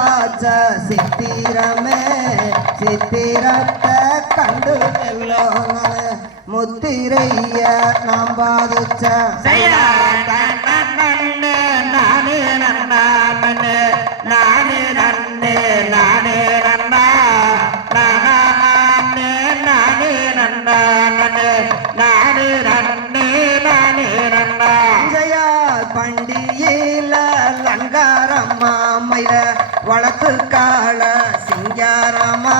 வாச்ச சித்திரமே சித்திரத்தை கண்டு எல்லாம் முத்திரைய நாம் பாதிச்ச செய்யா நானே நன்னா நானே நன்னே நானே நன்னா நானே நானே நன்னா நானே நன்னே நானே நன்னா ஜயா லங்காரம்மா மயில வளர்த்து கால சிங்காரமா?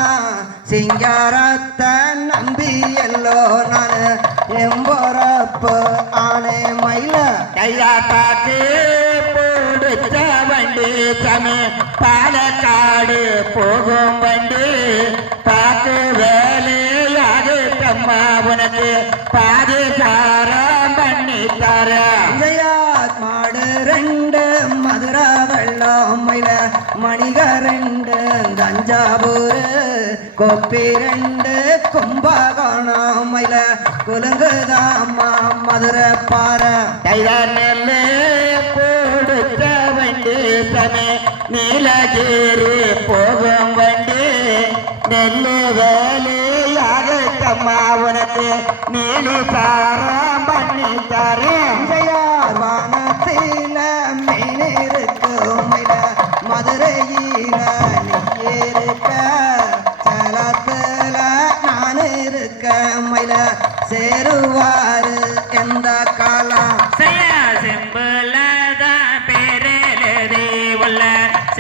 சிங்காரத்த நம்பி எல்லோ நான். எம்பொறப்பு ஆனே மயில. கையா பார்த்து போடுச்ச வண்டி சமி. பாலக்காடு போகும் வண்டி. பார்த்து வேலையாது தம்மா உனக்கு. பாதுகாரம் பண்ணி தர ஜயா ரெண்டு மதுரை வெள்ளம் மயில மணிக ரெண்டு தஞ்சாவூர் கொப்பி ரெண்டு கும்பகோணம் மயில குலுங்குதாம்மா மதுரை பாறை. கைதா நெல்லு போடுச்ச வண்டி சமி நீலகிரி போகும் வண்டி நெல்லு வேலையாக அம்மா உனக்கு நீலி சாரம் பண்ணி தரேன்.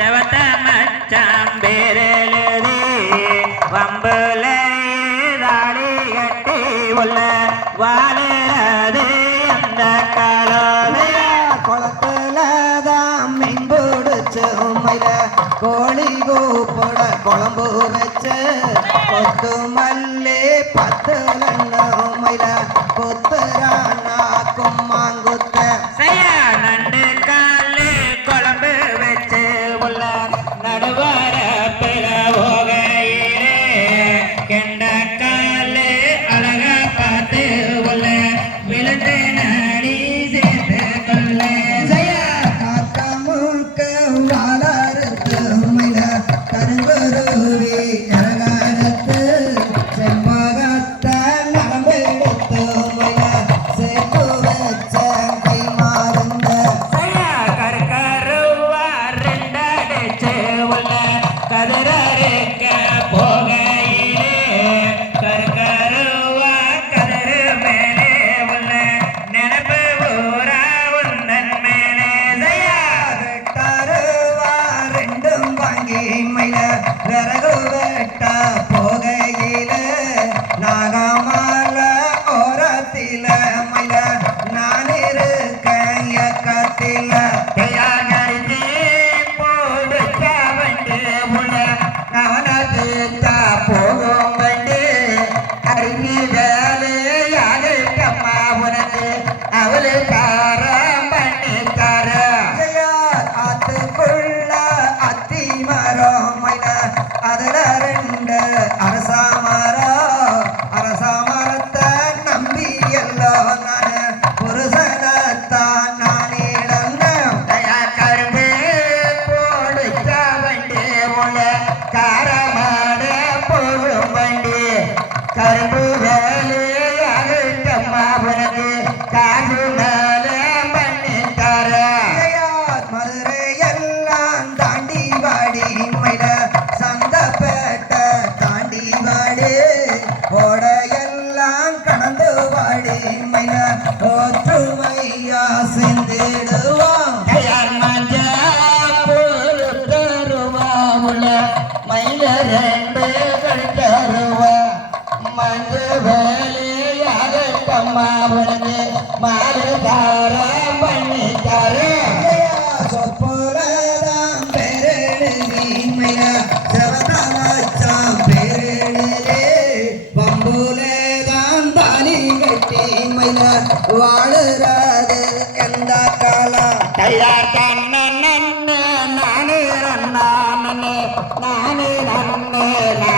செவத்த மச்சான் பேரெழுதி வம்புல தாடி கட்டி உள்ள வாழறது அந்த காலம் குளத்துல தான் மீன் பிடிச்சு மயில கோழி கூப்பட குழம்பு வச்சு கொத்து மல்லி பத்து da da da. கரும்பு வேலை வாழுறது எந்த காலம் தையா தன்ன நானே நானே நானே நானே